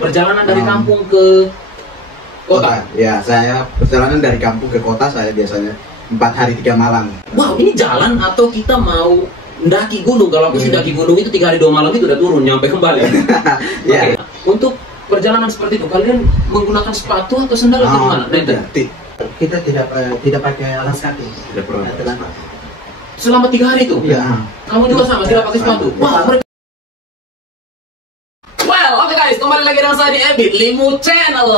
Perjalanan dari kampung ke kota. Ya, saya perjalanan dari kampung ke kota saya biasanya 4 hari 3 malam. Wow, ini jalan atau kita mau mendaki gunung? Kalau aku sih daki gunung itu 3 hari 2 malam itu udah turun nyampe kembali. Ya. Okay. Untuk perjalanan seperti itu kalian menggunakan sepatu atau sandal atau gimana? Kita tidak pakai alas kaki. Tidak perlu. Selama 3 hari itu? Iya. Kamu juga sama tidak pakai sepatu? Wow. Oke guys, kembali lagi dengan saya di Ebit Limu Channel.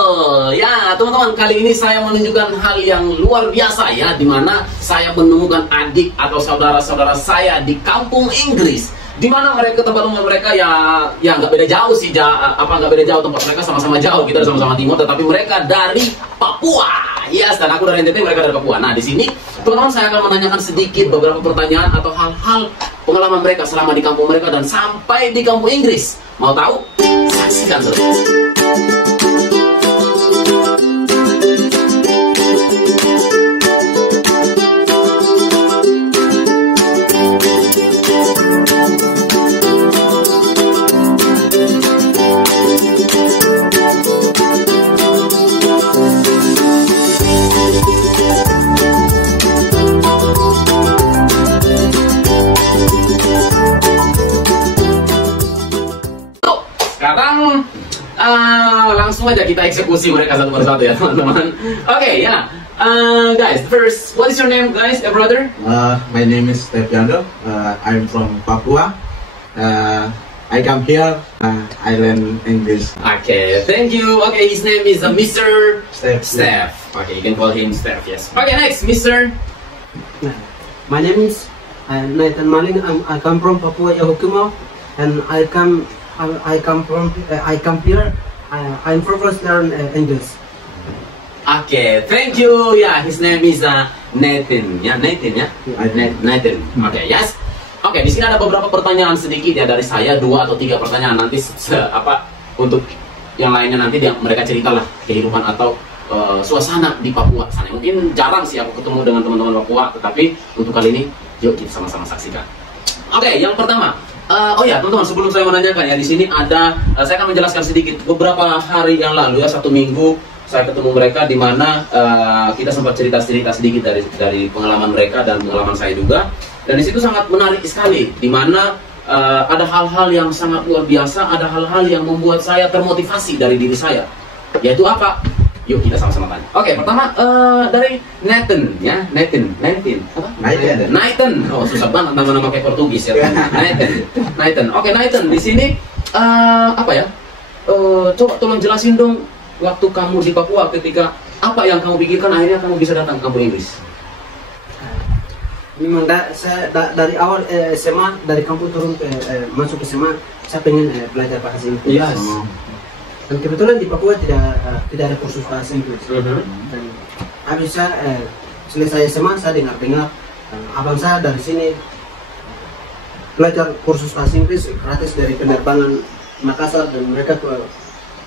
Ya teman-teman, kali ini saya menunjukkan hal yang luar biasa ya, dimana saya menemukan adik atau saudara-saudara saya di kampung Inggris, dimana mereka tempat rumah mereka ya nggak beda jauh sih, nggak beda jauh tempat mereka, sama-sama jauh, kita sama-sama timur, tetapi mereka dari Papua. Yes, dan aku dari NTT, mereka dari Papua. Nah di sini teman-teman saya akan menanyakan sedikit beberapa pertanyaan atau hal-hal pengalaman mereka selama di kampung mereka dan sampai di kampung Inggris. Mau tahu? Saksikan terus. Sekarang langsung aja kita eksekusi mereka satu persatu ya teman-teman. Oke, ya. Guys, first, what is your name, guys, brother? My name is Steph Jando. I'm from Papua. I come here. I learn English. Okay, thank you. Okay, his name is Mr. Steph. Steph. Okay, you can call him Steph. Yes. Okay, next, Mr. My name is Nathan Maling. I come from Papua Yahukimo, and I come here. I'm first learn English. Okay, thank you. Yeah, his name is Nathan. Ya, Nathan ya. Nathan. Okay, yes. Oke, di sini ada beberapa pertanyaan sedikit ya dari saya, 2 atau 3 pertanyaan. Nanti untuk yang lainnya nanti mereka ceritalah kehidupan atau suasana di Papua sana. Mungkin jarang sih aku ketemu dengan teman-teman Papua, tetapi untuk kali ini yuk kita sama-sama saksikan. Oke, yang pertama. Oh ya teman-teman, sebelum saya menanyakan ya, di sini ada saya akan menjelaskan sedikit. Beberapa hari yang lalu ya, 1 minggu saya ketemu mereka, di mana kita sempat cerita-cerita sedikit dari pengalaman mereka dan pengalaman saya juga. Dan di situ sangat menarik sekali, di mana ada hal-hal yang sangat luar biasa, ada hal-hal yang membuat saya termotivasi dari diri saya. Yaitu apa? Yuk kita sama-sama tanya. Oke, pertama dari Nathan ya, Nathan. Oh, susah banget nama-nama kayak Portugis ya. Nathan. Oke, Nathan, di sini coba tolong jelasin dong, waktu kamu di Papua, ketika apa yang kamu pikirkan akhirnya kamu bisa datang ke kampung Inggris? Memang saya dari awal SMA, dari kampung turun masuk ke SMA, saya pengen belajar bahasa Inggris. Yes. Dan kebetulan di Papua tidak ada kursus bahasa Inggris. Dan habis saya selesai SMA, saya dengar abang saya dari sini belajar kursus bahasa Inggris gratis dari penerbangan Makassar, dan mereka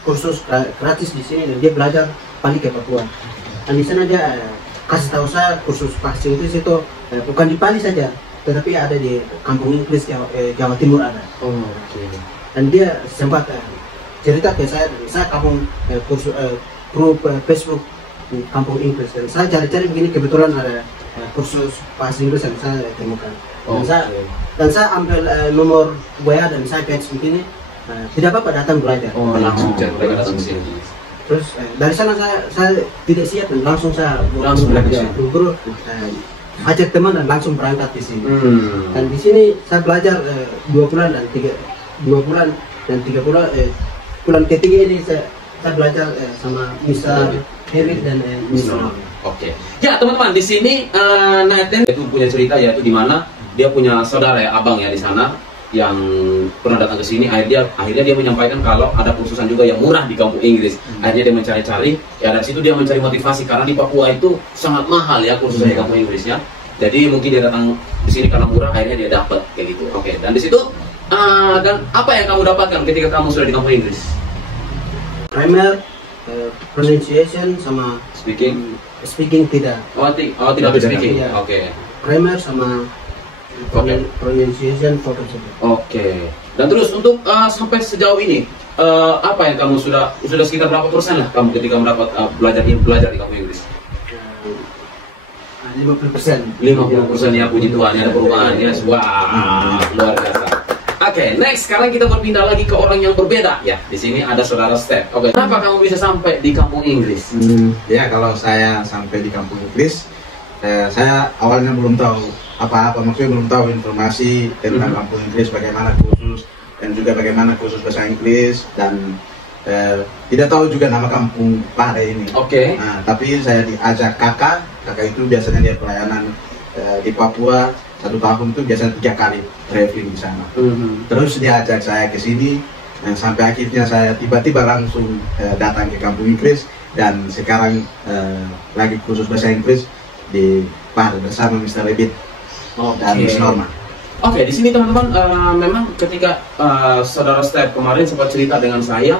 kursus gratis di sini, dan dia belajar balik ke Papua. Dan di sana dia kasih tahu saya kursus bahasa Inggris itu bukan di Bali saja, tetapi ada di kampung Inggris Jawa Timur ada. Dan dia sempat cerita ke saya kampung kursus grup Facebook di kampung Inggris, dan saya cari-cari begini, kebetulan ada kursus bahasa Inggris yang saya temukan. Dan saya ambil nomor WA dan saya catch begini, tidak apa-apa datang belajar. Langsung mereka datang ke sini. Terus dari sana saya tidak siap dan langsung belajar. Buru-buru ajak teman dan langsung berangkat di sini. Dan di sini saya belajar 2 bulan dan 3 bulan. Bulan ketiga ini saya belajar sama Mr. Eric dan Mr. Oke. Ya teman-teman, di sini Nathan itu punya cerita, yaitu di mana dia punya saudara ya, abang ya di sana yang pernah datang ke sini. Akhirnya dia menyampaikan kalau ada kursusan juga yang murah di kampung Inggris. Akhirnya dia mencari-cari ya, dari situ dia mencari motivasi, karena di Papua itu sangat mahal ya kursusan di kampung Inggris ya. Jadi mungkin dia datang di sini karena murah, akhirnya dia dapat kayak gitu. Oke, dan di situ dan apa yang kamu dapatkan ketika kamu sudah di kampung Inggris? Grammar, pronunciation sama speaking tidak. Tidak speaking. Oke. Grammar sama pronunciation, vocabulary. Oke. Dan terus untuk sampai sejauh ini apa yang kamu sudah sekitar berapa persen lah kamu ketika mendapat belajar di kampung Inggris? 50%. 50% ya, puji Tuhan, ada perubahan ya. Wah, luar biasa. Oke, next sekarang kita berpindah lagi ke orang yang berbeda ya. Di sini ada saudara Step. Oke, kenapa kamu bisa sampai di kampung Inggris? Ya, kalau saya sampai di kampung Inggris, saya awalnya belum tahu apa-apa, maksudnya belum tahu informasi tentang kampung Inggris, bagaimana kursus dan juga bagaimana kursus bahasa Inggris, dan tidak tahu juga nama kampung Pare ini. Oke. Nah, tapi saya diajak kakak itu biasanya dia pelayanan di Papua 1 tahun itu biasanya 3 kali traveling di sana. Terus dia ajak saya ke sini, sampai akhirnya saya tiba-tiba langsung datang ke kampung Inggris, dan sekarang lagi kursus bahasa Inggris di Pare bersama Mr. Lebit dan Miss Norma. Oke, di sini teman-teman, memang ketika saudara Step kemarin sempat cerita dengan saya,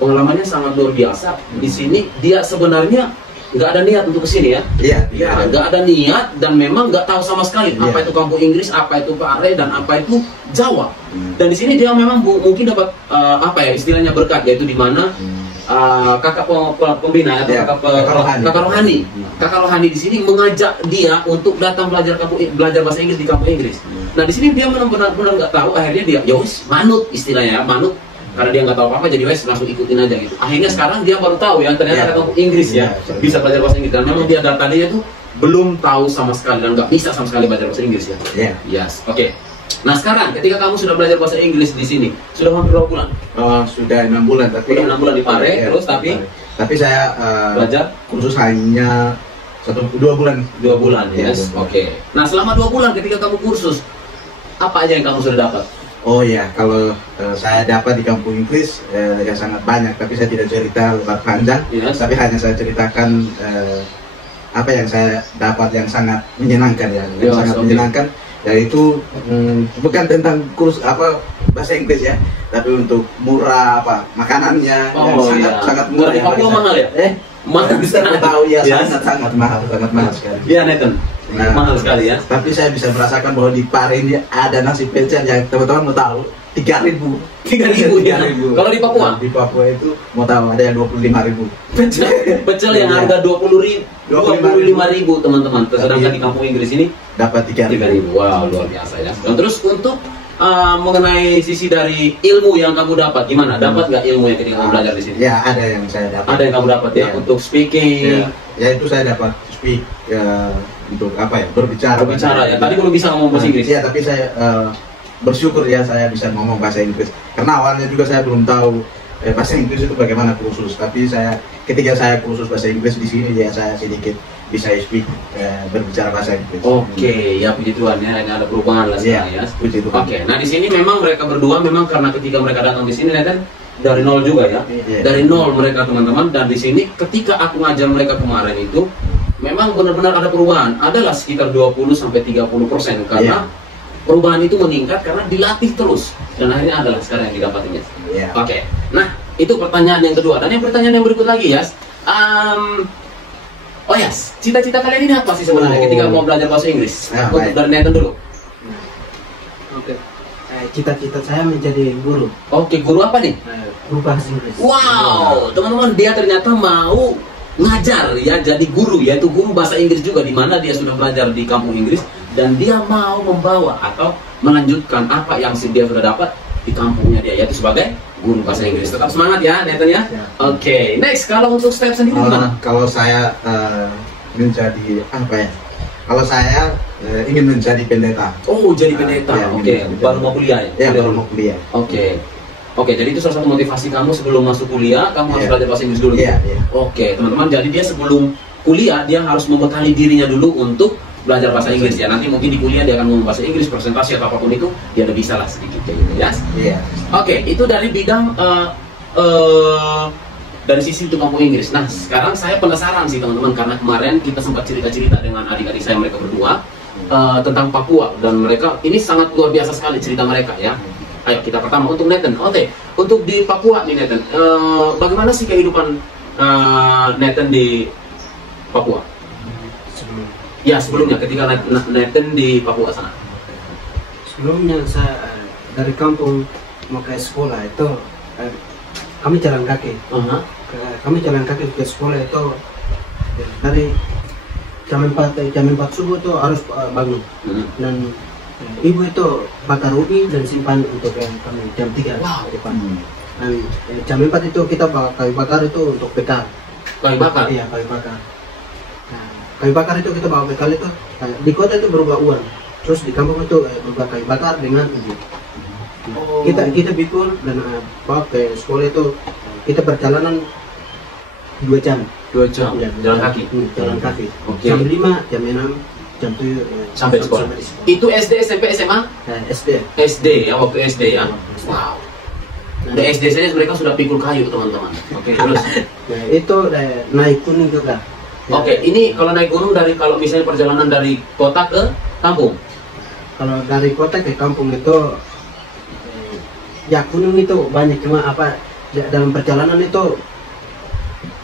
pengalamannya sangat luar biasa. Di sini dia sebenarnya nggak ada niat untuk kesini ya. Iya. Nggak ada niat, dan memang nggak tahu sama sekali apa itu kampung Inggris, apa itu Pare, dan apa itu Jawa. Dan di sini dia memang mungkin dapat apa ya istilahnya berkat, yaitu di mana kakak pembina atau kakak rohani. Kakak rohani di sini mengajak dia untuk datang belajar bahasa Inggris di kampung Inggris. Nah di sini dia benar-benar nggak tahu, akhirnya dia ya wis manut istilahnya, manut. Karena dia nggak tahu apa-apa, jadi wes langsung ikutin aja gitu. Akhirnya sekarang dia baru tahu ya ternyata ada kampung Inggris ya, bisa belajar bahasa Inggris. Dan memang dia tadinya tuh belum tahu sama sekali dan nggak bisa sama sekali belajar bahasa Inggris ya. Yes, oke. Nah sekarang ketika kamu sudah belajar bahasa Inggris di sini, sudah hampir berapa bulan? Sudah 6 bulan, tapi udah 6 bulan di Pare, terus tapi saya belajar kursus hanya 2 bulan. 2 bulan, yes. Oke. Nah selama 2 bulan ketika kamu kursus, apa aja yang kamu sudah dapat? Oh ya, kalau saya dapat di kampung Inggris ya sangat banyak, tapi saya tidak cerita lebar panjang, tapi hanya saya ceritakan apa yang saya dapat yang sangat menyenangkan ya, menyenangkan, yaitu bukan tentang kursus bahasa Inggris ya, tapi untuk murah makanannya, sangat murah. Di Papua mahal ya? Mahal, bisa tahu ya, sangat mahal sekali. Iya, Nathan. Mahal sekali ya. Tapi saya bisa merasakan bahwa di Pare ini ada nasi pecel yang teman-teman mau tahu 3.000. 3.000 ya. Kalau di Papua? Di Papua itu mau tahu ada yang 25.000. Pecel yang harga 25.000 teman-teman. Sedangkan di kampung Inggris ini dapat 3.000. Wow, luar biasa ya. Dan terus untuk mengenai sisi dari ilmu yang kamu dapat, gimana? Dapat nggak ilmu yang ketika kamu belajar di sini? Ya, ada yang saya dapat. Ada yang kamu dapat ya, untuk speaking. Ya itu saya dapat speak untuk berbicara ya. Tadi belum bisa ngomong bahasa Inggris. Ya, tapi saya bersyukur ya saya bisa ngomong bahasa Inggris. Karena awalnya juga saya belum tahu bahasa Inggris itu bagaimana kursus. Tapi ketika saya kursus bahasa Inggris di sini ya saya sedikit bisa speak berbicara bahasa Inggris. Oke, ya puji Tuhan ya, ini ada perubahan lah sekarang ya. Puji Tuhan. Oke, nah di sini memang mereka berdua memang karena ketika mereka datang di sini kan dari nol juga ya. Dari nol mereka teman-teman, dan di sini ketika aku ngajar mereka kemarin itu memang benar-benar ada perubahan. Adalah sekitar 20-30% karena perubahan itu meningkat karena dilatih terus, dan akhirnya adalah sekarang yang didapatinya. Oke. Nah, itu pertanyaan yang kedua, dan yang pertanyaan yang berikut lagi ya. Cita-cita kalian ini apa sih sebenarnya ketika mau belajar bahasa Inggris? Untuk dari Nathan dulu. Oke. Cita-cita saya menjadi guru. Oke, guru apa nih? Guru bahasa Inggris. Wow, teman-teman, dia ternyata mau ngajar ya, jadi guru, yaitu guru bahasa Inggris juga, di mana dia sudah belajar di kampung Inggris, dan dia mau membawa atau melanjutkan apa yang dia sudah dapat di kampungnya dia, yaitu sebagai guru bahasa Inggris. Tetap semangat ya, Nathan ya. Oke, next, kalau untuk Step sendiri gimana? Kalau saya menjadi Kalau saya ingin menjadi pendeta. Oh, jadi pendeta. Oke, baru mau kuliah ya? Ya, baru mau kuliah. Oke, jadi itu salah satu motivasi kamu sebelum masuk kuliah, kamu harus belajar bahasa Inggris dulu. Oke, teman-teman, jadi dia sebelum kuliah dia harus membekali dirinya dulu untuk belajar bahasa Inggris ya. Nanti mungkin di kuliah dia akan ngomong bahasa Inggris, presentasi atau apapun itu dia udah bisa lah sedikit kayak gitu ya. Oke, itu dari bidang dari sisi itu kampung Inggris. Nah, sekarang saya penasaran sih teman-teman, karena kemarin kita sempat cerita-cerita dengan adik-adik saya, mereka berdua tentang Papua, dan mereka ini sangat luar biasa sekali cerita mereka ya. Ayo kita pertama untuk Nathan. Untuk di Papua nih Nathan, bagaimana sih kehidupan Nathan di Papua? Sebelumnya ketika Nathan di Papua sana. Sebelumnya saya dari kampung mau ke sekolah itu kami jalan kaki. Kami jalan kaki ke sekolah itu dari jam 4 subuh itu harus bangun. Dan ibu itu bakar ubi dan simpan untuk kami jam 3 depan. Dan jam 4 itu kita bawa kayu bakar itu untuk bekal. Kayu bakar? Iya, kayu bakar. Nah, kayu bakar itu kita bawa bekal itu di kota itu berubah uang. Terus di kampung itu berubah kayu bakar dengan ubi. Kita pikul dan bawa ke sekolah itu kita perjalanan 2 jam. 2 jam Ya, jalan kaki. Jalan kaki. Oke. Jam 5, jam 6, jam 7 Sampai sekolah. di sekolah. Itu SD, SMP, SMA? SD. SD ya, waktu SD ya. Wow. Di SD saja mereka sudah pikul kayu teman-teman. Oke, terus. Nah, itu naik gunung juga. Ya, Oke, ini kalau naik gunung kalau misalnya perjalanan dari kota ke kampung. Kalau dari kota ke kampung itu ya gunung itu banyak, cuma dalam perjalanan itu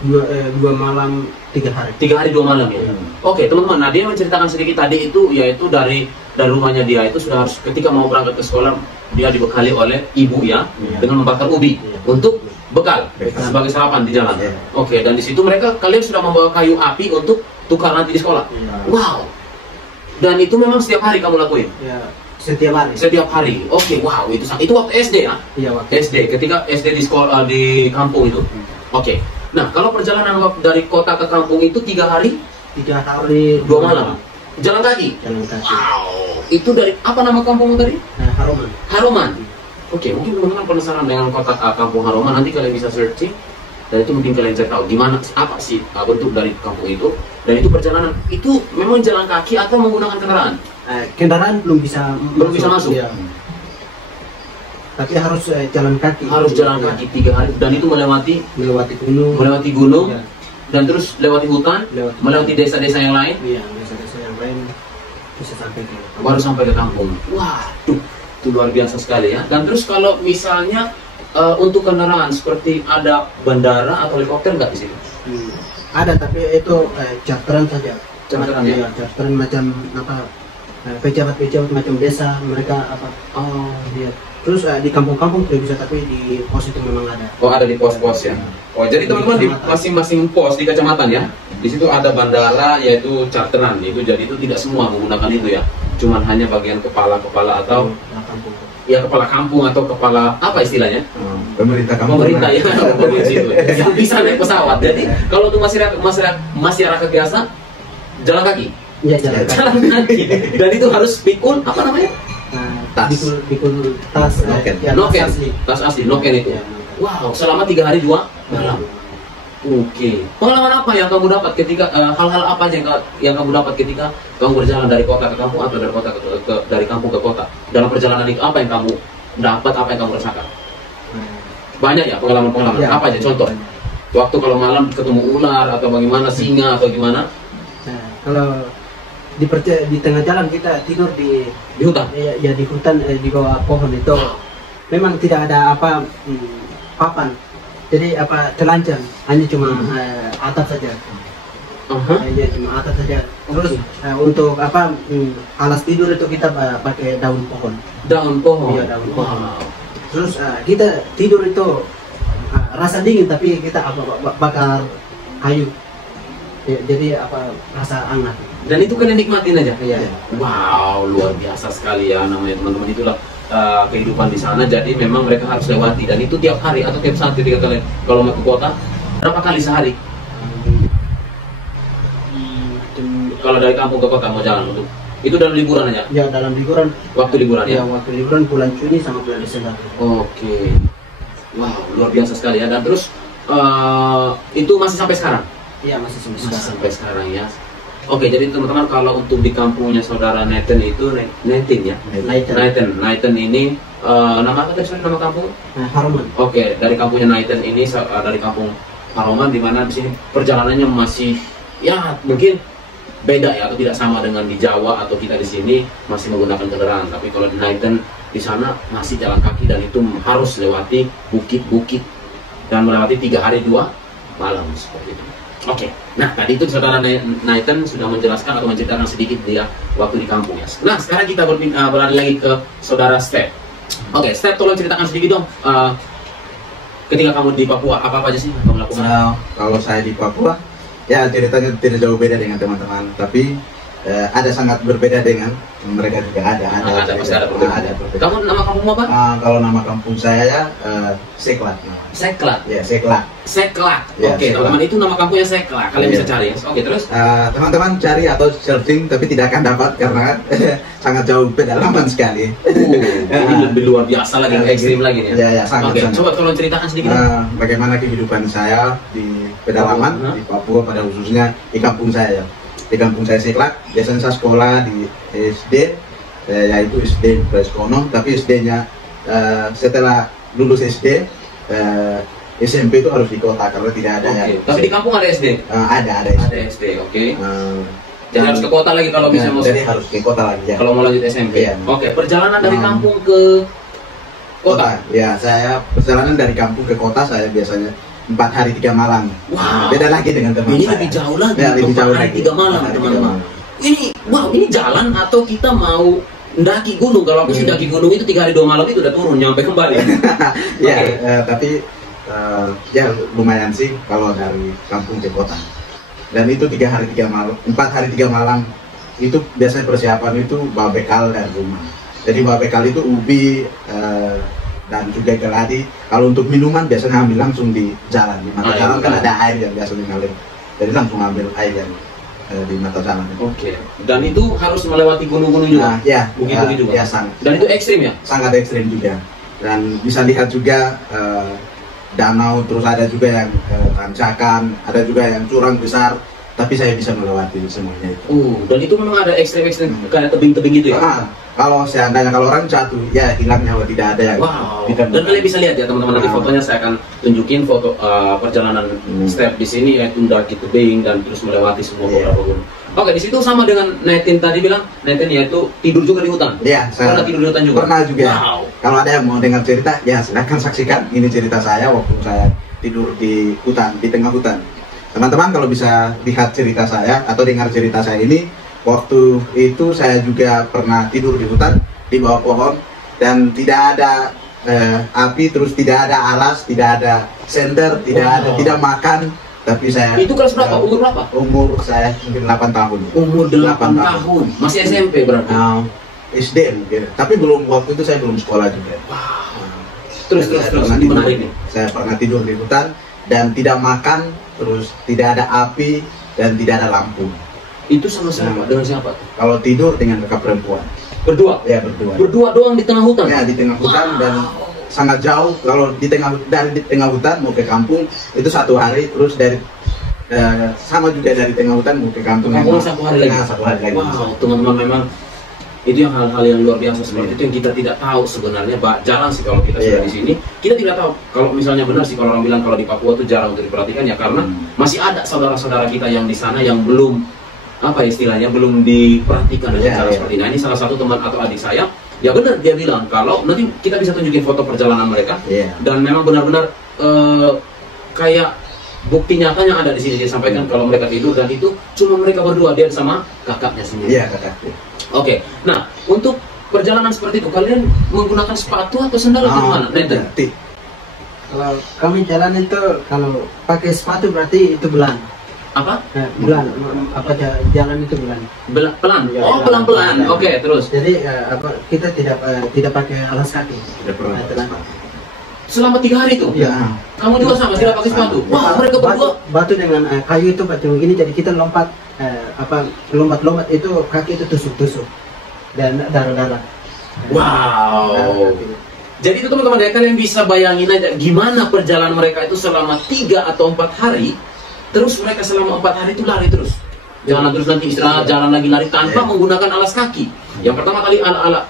2 malam 3 hari. 3 hari 2 malam ya. Oke, teman-teman. Nah, dia menceritakan sedikit tadi itu yaitu dari rumahnya dia itu sudah harus ketika mau berangkat ke sekolah dia dibekali oleh ibu ya dengan membakar ubi untuk bekal sebagai sarapan di jalan. Oke, dan di situ kalian sudah membawa kayu api untuk tukar nanti di sekolah. Wow. Dan itu memang setiap hari kamu lakuin? Ya, setiap hari. Setiap hari. Oke, wow, itu waktu SD ya? Iya, waktu SD, ketika SD di sekolah di kampung itu. Oke. Nah, kalau perjalanan dari kota ke kampung itu 3 hari 2 malam. Jalan kaki. Jalan kaki. Wow. Itu dari apa nama kampung tadi? Haroman. Haroman. Oke, mungkin teman-teman penasaran dengan kota kampung Haroman, nanti kalian bisa searching dan itu mungkin kalian cari tahu gimana apa sih bentuk dari kampung itu, dan itu perjalanan itu memang jalan kaki atau menggunakan kendaraan? Kendaraan belum bisa masuk. Ya. Tapi harus jalan kaki. Harus jalan kaki 3 hari dan itu melewati gunung, ya. Dan terus lewati hutan, melewati desa-desa yang lain. Iya, desa-desa yang lain bisa sampai ke kampung. Baru sampai ke kampung. Waduh, itu luar biasa sekali ya. Dan terus kalau misalnya untuk kendaraan seperti ada bandara atau helikopter nggak di sini? Ada, tapi itu charteran saja. Charteran ya? Charteran macam pejabat-pejabat macam desa mereka Oh, iya. Terus di kampung-kampung tidak bisa, tapi di pos itu memang ada. Oh, ada di pos-pos ya. Oh, jadi teman-teman di masing-masing pos di kecamatan ya. Di situ ada bandara yaitu charteran. Itu jadi itu tidak semua menggunakan itu ya. Cuman hanya bagian kepala-kepala atau kampung. Ya kepala kampung atau kepala apa istilahnya? Pemerintah kampung. Pemerintah ya, itu bisa naik pesawat. Jadi kalau untuk masyarakat biasa jalan kaki. Iya, jalan kaki. Dan itu harus pikul apa namanya? Tas. Pikul tas. Noken. Tas asli, noken itu. Ya, Wow, selama 3 hari 2 malam. Oke. Pengalaman apa yang kamu dapat ketika hal-hal apa aja yang kamu dapat ketika kamu berjalan dari kota ke kampung atau dari kota dari kampung ke kota? Dalam perjalanan itu apa yang kamu dapat, apa yang kamu rasakan? Banyak ya pengalaman-pengalaman. Ya, apa aja contoh? Waktu kalau malam ketemu ular atau bagaimana, singa atau gimana? Nah, kalau di tengah jalan kita tidur di hutan. Ya di hutan, di bawah pohon itu memang tidak ada papan. Jadi telanjang, hanya cuma atap saja. Ya cuma atap saja. Terus untuk alas tidur itu kita pakai daun pohon. Daun pohon. Iya, daun pohon. Terus kita tidur itu rasa dingin, tapi kita bakar kayu. Ya, jadi rasa hangat. Dan itu kalian nikmatin aja. Iya. Wow, luar biasa sekali ya namanya teman-teman. Itulah kehidupan di sana. Jadi memang mereka harus lewati, dan itu tiap hari atau tiap saat ketika kalian kalau mau ke kota berapa kali sehari? Kalau dari kampung ke kota mau jalan itu dalam liburan aja? Ya, dalam liburan. Waktu liburan ya? Ya, waktu liburan bulan Juni sama bulan Desember. Oke. Wow, luar biasa sekali ya. Dan terus itu masih sampai sekarang? Iya, masih sampai sekarang ya. Oke, jadi teman-teman kalau untuk di kampungnya saudara Nathan itu Nathan ya? Nathan ini nama apa tadi nama kampung? Haroman. Oke, dari kampungnya Nathan ini dari kampung Haroman, di mana di sini perjalanannya masih ya mungkin beda ya, atau tidak sama dengan di Jawa atau kita di sini masih menggunakan kendaraan. Tapi kalau di Nathan di sana masih jalan kaki, dan itu harus lewati bukit-bukit dan melewati 3 hari 2 malam seperti itu. Oke, nah tadi itu saudara Nathan sudah menjelaskan atau menceritakan sedikit dia waktu di kampung ya. Nah sekarang kita beralih lagi ke saudara Steph. Oke, Step, tolong ceritakan sedikit dong. Ketika kamu di Papua, apa aja sih yang kamu lakukan? Kalau saya di Papua, ya ceritanya tidak jauh beda dengan teman-teman, tapi ada sangat berbeda dengan mereka juga Pasti ada perbedaan. Kamu nama kampung apa? Kalau nama kampung saya Seklat. Seklat. Ya, Seklat. Seklat. Ya, Oke, Seklat. teman-teman, itu nama kampungnya Seklat. Kalian Iya. bisa cari ya. Oke, terus? Teman-teman cari atau searching, tapi tidak akan dapat karena sangat jauh pedalaman sekali. Ini lebih luar biasa lagi, ekstrim lagi nih. Ya, sangat. Oke, coba tolong ceritakan sedikit. Bagaimana kehidupan saya di pedalaman di Papua, pada khususnya di kampung saya. Di kampung saya Seklat, biasanya saya sekolah di SD, yaitu SD Preskono, tapi SD-nya setelah lulus SD, SMP itu harus di kota karena tidak ada Oke, yang. tapi di kampung ada SD? Ada Ada SD, oke. Jadi harus ke kota lagi kalau bisa mau. Jadi harus ke kota lagi ya. Kalau mau lanjut SMP. Iya. Oke, perjalanan dari kampung ke kota. Ya, saya perjalanan dari kampung ke kota saya biasanya 4 hari 3 malam. Wow. Beda lagi dengan teman Ini saya. lebih jauh lagi. Ya, lebih 4 jauh hari lagi. 3 malam, 4 hari 3 teman-teman. malam. Ini jalan atau kita mau mendaki gunung? Kalau aku sih daki gunung itu 3 hari 2 malam itu udah turun nyampe kembali. Ya, Oke. tapi ya lumayan sih kalau dari kampung ke kota. Dan itu 3 hari 3 malam, 4 hari 3 malam itu biasanya persiapan itu bawa bekal dari rumah. Jadi bawa bekal itu ubi dan juga keladi. Kalau untuk minuman biasanya ambil langsung di jalan. Di mata jalan kan ada air yang biasa mengalir. Jadi langsung ambil air yang di mata jalan. Oke. Dan itu harus melewati gunung-gunung juga. Ya, Bukit-bukit juga. ya sangat. Dan itu ekstrim ya? Sangat ekstrim juga. Dan bisa lihat juga danau, terus ada juga yang tanjakan, ada juga yang curang besar. Tapi saya bisa melewati semuanya itu. Dan itu memang ada ekstrim-ekstrim kayak tebing-tebing gitu ya? Kalau seandainya kalau orang jatuh, ya hilang nyawa, tidak ada yang. Wow. Dan kalian bisa lihat ya teman-teman, nanti fotonya saya akan tunjukin foto perjalanan Step di sini, yaitu mendaki tebing dan terus melewati semua beberapa gunung. Oke, di situ sama dengan Netin tadi bilang, Netin yaitu tidur juga di hutan. Iya, saya pernah tidur di hutan juga. Pernah juga. Wow. Kalau ada yang mau dengar cerita, ya silakan saksikan. Ini cerita saya waktu saya tidur di hutan, di tengah hutan. Teman-teman kalau bisa lihat cerita saya atau dengar cerita saya ini, waktu itu saya juga pernah tidur di hutan di bawah pohon dan tidak ada api, terus tidak ada alas, tidak ada senter, tidak makan. Tapi saya itu kelas berapa? Umur berapa? Umur saya mungkin 8 tahun. Umur 8 tahun. Masih SMP berarti. SD mungkin. Tapi belum, waktu itu saya belum sekolah juga. Terus gimana ini? Saya pernah tidur di hutan dan tidak makan, terus tidak ada api dan tidak ada lampu. Itu sama siapa? Dengan siapa? Kalau tidur dengan kakak perempuan. Berdua? Ya, berdua. Berdua doang di tengah hutan? Ya, di tengah hutan. Dan sangat jauh. Kalau di tengah hutan mau ke kampung itu 1 hari, terus dari sama juga dari tengah hutan mau ke kampung. Kampung 1 hari lagi. Nah, 1 hari lagi. Wow, teman-teman, memang itu yang hal-hal yang luar biasa seperti itu yang kita tidak tahu sebenarnya. Jarang sih kalau kita sudah di sini, kita tidak tahu. Kalau misalnya benar sih kalau orang bilang kalau di Papua itu jarang untuk diperhatikan ya, karena masih ada saudara-saudara kita yang di sana yang belum istilahnya belum diperhatikan dengan cara seperti ini. Nah, ini salah satu teman atau adik saya, ya benar dia bilang kalau nanti kita bisa tunjukin foto perjalanan mereka dan memang benar-benar kayak bukti nyatanya ada di sini. Dia sampaikan kalau mereka tidur dan itu cuma mereka berdua, dia sama kakaknya sendiri. Iya, kakaknya. Oke, nah untuk perjalanan seperti itu kalian menggunakan sepatu atau sandal atau gimana? Kalau kami jalan itu kalau pakai sepatu berarti itu belan. Apa? Belan. Jalan itu belan. Pelan. Oh, pelan-pelan. Oke, terus. Jadi kita tidak pakai alas kaki. Tidak pernah. Selama 3 hari itu? Iya. Kamu juga sama, tidak pakai sepatu? Wah, mereka berdua. Batu dengan kayu itu batu begini, jadi kita lompat lompat itu kaki itu tusuk dan darah. Wow. Jadi itu teman-teman ya, kalian bisa bayangin aja gimana perjalanan mereka itu selama 3 atau 4 hari. Terus mereka selama 4 hari itu lari terus. Jalan terus, nanti istirahat, jalan lagi lari tanpa menggunakan alas kaki. Yang pertama kali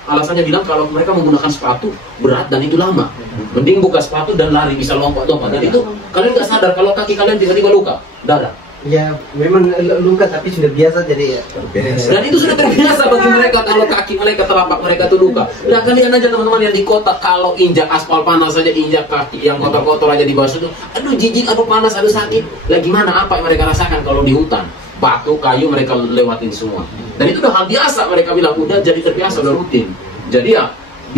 alasannya bilang kalau mereka menggunakan sepatu berat dan itu lama. Mending buka sepatu dan lari, bisa lompat-lompat. Dan itu kalian nggak sadar kalau kaki kalian tiba-tiba luka, darah. Ya memang luka tapi sudah biasa jadi ya. Dan itu sudah terbiasa bagi mereka kalau kaki mereka, telapak mereka itu luka. Nah kalian aja teman-teman yang di kota, kalau injak aspal panas saja, injak kaki yang kotor-kotor aja di bawah itu, aduh jijik, aduh panas, aduh sakit. Lah gimana apa yang mereka rasakan kalau di hutan? Batu, kayu mereka lewatin semua. Dan itu udah hal biasa, mereka bilang udah jadi terbiasa, udah rutin. Jadi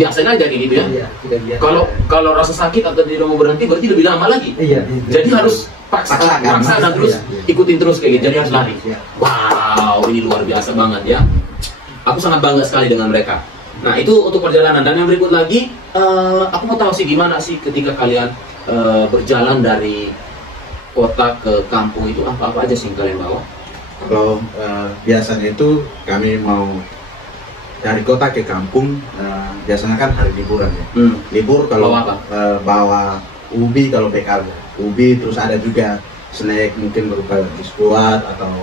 ya biasain aja kayak gitu ya. Iya, tidak biasa. Kalau rasa sakit atau tidak mau berhenti berarti lebih lama lagi. Iya. Jadi harus paksa dan terus ikutin terus kayak gitu. Jadi harus lari. Iya. Wow, ini luar biasa banget ya. Aku sangat bangga sekali dengan mereka. Nah, itu untuk perjalanan. Dan yang berikut lagi, aku mau tahu sih gimana sih ketika kalian berjalan dari kota ke kampung itu, apa aja sih yang kalian bawa? Kalau biasanya itu kami mau dari kota ke kampung, biasanya kan hari liburan ya. Libur kalau Bawa apa? Bawa ubi kalau bekal, ubi, terus ada juga snack mungkin berupa biskuit atau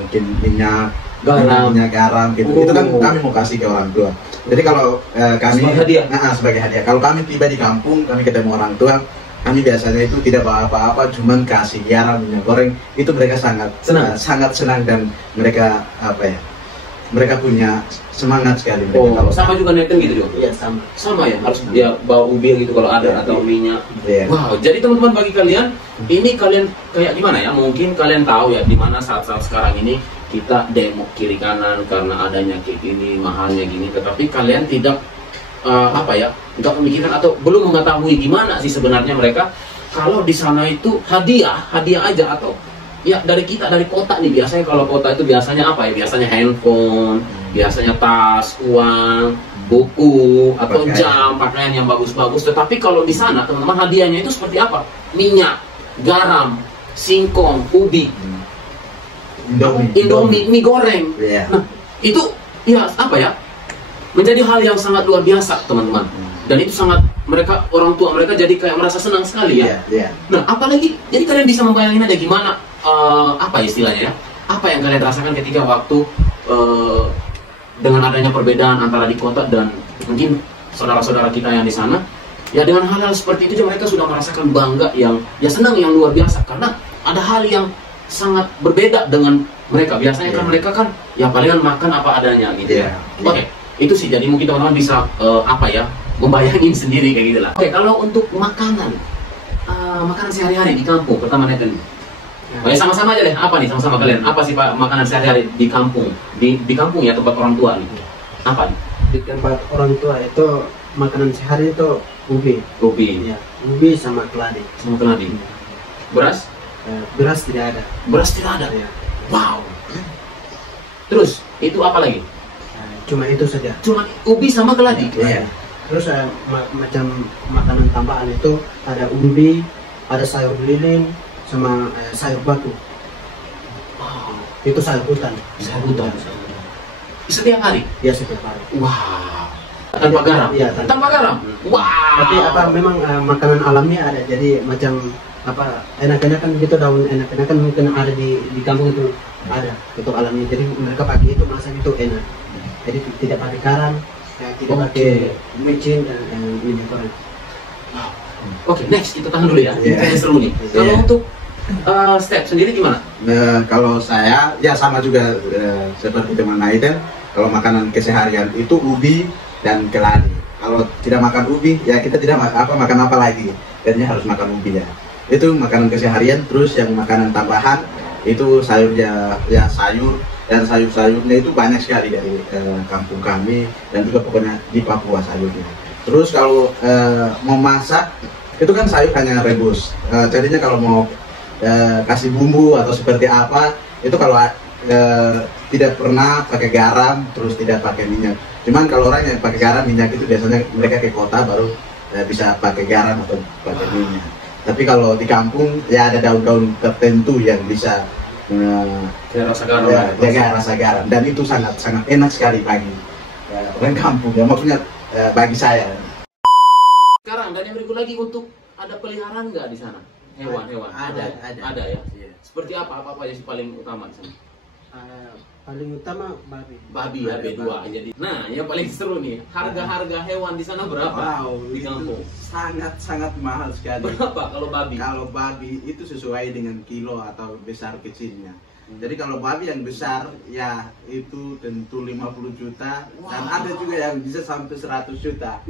mungkin minyak garam gitu. Itu kan kami mau kasih ke orang tua. Jadi kalau kami sebagai hadiah. Sebagai hadiah. Kalau kami tiba di kampung, kami ketemu orang tua, kami biasanya itu tidak bawa apa-apa, cuman kasih garam, minyak goreng. Itu mereka sangat senang dan mereka mereka punya semangat sekali. Oh, sama juga Nathan gitu juga. Iya, sama. Sama ya, harus dia bawa ubi gitu kalau ada atau minyak. Iya. Wow, jadi teman-teman bagi kalian, ini kalian kayak gimana ya? Mungkin kalian tahu ya di mana saat-saat sekarang ini kita demo kiri kanan karena adanya kayak gini, mahalnya gini, tetapi kalian tidak nggak memikirkan atau belum mengetahui gimana sih sebenarnya mereka kalau di sana itu hadiah aja atau ya dari kota nih. Biasanya kalau kota itu biasanya apa ya? Biasanya handphone, biasanya tas, uang, buku atau jam, pakaian yang bagus-bagus. Tetapi kalau di sana teman-teman hadiahnya itu seperti apa? Minyak, garam, singkong, ubi, Indomie, mie goreng. Yeah. Nah, itu ya menjadi hal yang sangat luar biasa teman-teman. Dan itu sangat orang tua mereka jadi kayak merasa senang sekali ya. Yeah. Nah, apalagi jadi kalian bisa membayangin aja gimana istilahnya ya? Apa yang kalian rasakan ketika waktu dengan adanya perbedaan antara di kota dan mungkin saudara-saudara kita yang di sana, ya dengan hal-hal seperti itu mereka sudah merasakan bangga yang senang yang luar biasa karena ada hal yang sangat berbeda dengan mereka. Biasanya kan mereka kan ya palingan makan apa adanya gitu ya. Oke, itu sih jadi mungkin teman-teman bisa membayangin sendiri kayak gitu lah. Oke, kalau untuk makanan sehari-hari di kampung, pertama Nathan. Oke, sama-sama aja deh. Apa nih sama-sama kalian? Apa sih Pak makanan sehari-hari di kampung? Di kampung ya, tempat orang tua nih. Apa nih? Di tempat orang tua itu makanan sehari itu ubi. Ubi. Ya, ubi sama keladi. Sama keladi. Beras? Beras tidak ada. Beras tidak ada. Ya. Wow. Terus itu apa lagi? Cuma itu saja. Cuma ubi sama keladi. Iya. Terus macam makanan tambahan itu ada ubi, ada sayur lilin, sama sayur batu. Wow. Itu sayur hutan. Sayur hutan. Setiap hari? Ya, setiap hari. Wow. Tanpa garam? Iya, tanpa garam. Wow. Tapi memang makanan alamnya ada. Jadi macam enak-enakan gitu, daun enak-enakan mungkin ada di kampung itu ada untuk alamnya. Jadi mereka pakai itu masak itu enak. Jadi tidak pakai garam, tidak pakai micin dan minyak goreng. Oke, next kita tahan dulu ya. Ini seru nih. Kalau untuk Step sendiri gimana? Kalau saya ya sama juga seperti teman Nathan. Kalau makanan keseharian itu ubi dan keladi. Kalau tidak makan ubi ya kita tidak makan apa lagi. Jadinya harus makan ubi ya. Itu makanan keseharian. Terus yang makanan tambahan itu sayurnya ya sayur, dan sayur-sayurnya itu banyak sekali dari kampung kami dan juga pokoknya di Papua sayurnya. Terus kalau mau masak itu kan sayur hanya rebus. Jadinya kalau mau kasih bumbu atau seperti apa itu kalau tidak pernah pakai garam, terus tidak pakai minyak. Cuman kalau orang yang pakai garam minyak itu biasanya mereka ke kota baru bisa pakai garam atau pakai minyak. Tapi kalau di kampung ya ada daun-daun tertentu yang bisa rasa garam, jaga rasa garam, dan itu sangat enak sekali bagi orang kampung ya, maksudnya bagi saya. Sekarang dan yang berikut lagi, untuk ada peliharaan nggak di sana? Hewan-hewan ada ya. Seperti apa aja sih paling utama di sana? Paling utama babi ya, B2 jadi. Nah, yang paling seru nih, harga hewan di sana berapa? Wow, di kampung sangat mahal sekali. Berapa kalau babi? Kalau babi itu sesuai dengan kilo atau besar kecilnya. Jadi kalau babi yang besar ya itu tentu 50 juta. Wow. Dan ada juga yang bisa sampai 100 juta.